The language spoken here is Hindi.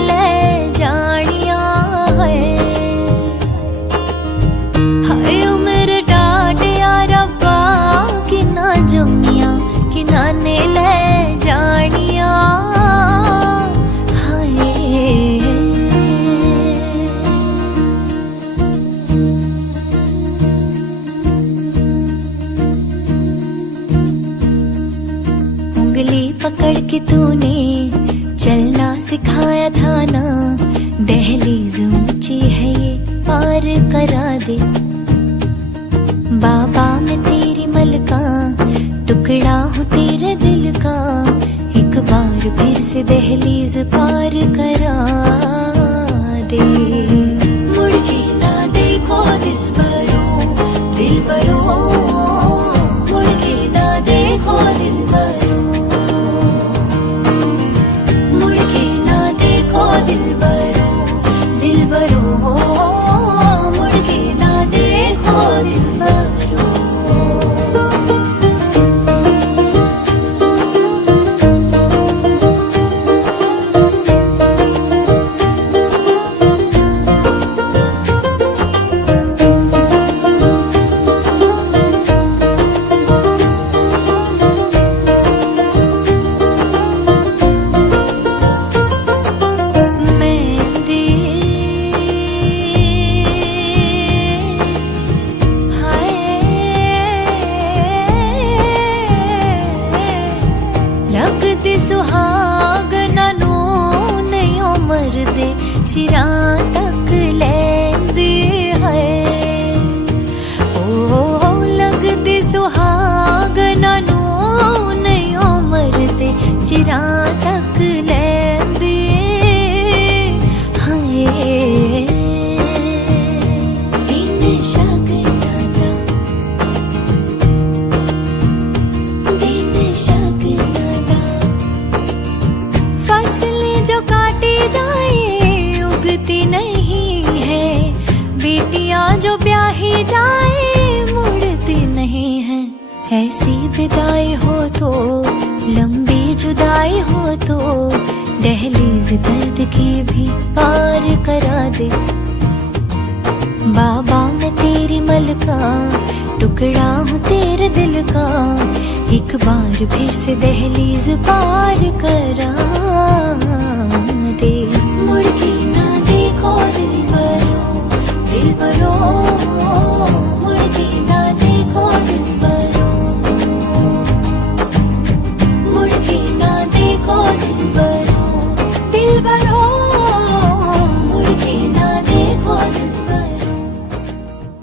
ले जानिया है। हाय उम्र डाटिया रब्बा किना जमिया किना ने ले जानिया पकड़ के तूने चलना सिखाया था ना, दहलीज ऊंची है ये पार करा दे। बाबा मैं तेरी मलका टुकड़ा हूँ तेरे दिल का, एक बार फिर से दहलीज पार करा दे। मुड़ के ना देखो दिल बरो, मुड़ के ना देखो दिल बरो, दिल बरो मुड़ के ना देखो दिल बरो। लगदी सुहागना नू नहीं उमर दे चिरा तक लैंदी है। ओ लगदी सुहागना नू नहीं उमर दे चिरा तक लैंदी है। दिन शगना दा दिन शगना जो काटी जाए उगती नहीं है, बेटियां जो ब्याही जाए मुड़ती नहीं है। ऐसी विदाई हो तो लंबी जुदाई हो तो दहलीज दर्द की भी पार करा दे। बाबा मैं तेरी मलका टुकड़ा हूँ तेरे दिल का, एक बार फिर से दहलीज पार करा दे। मुड़ के ना देखो दिल बरो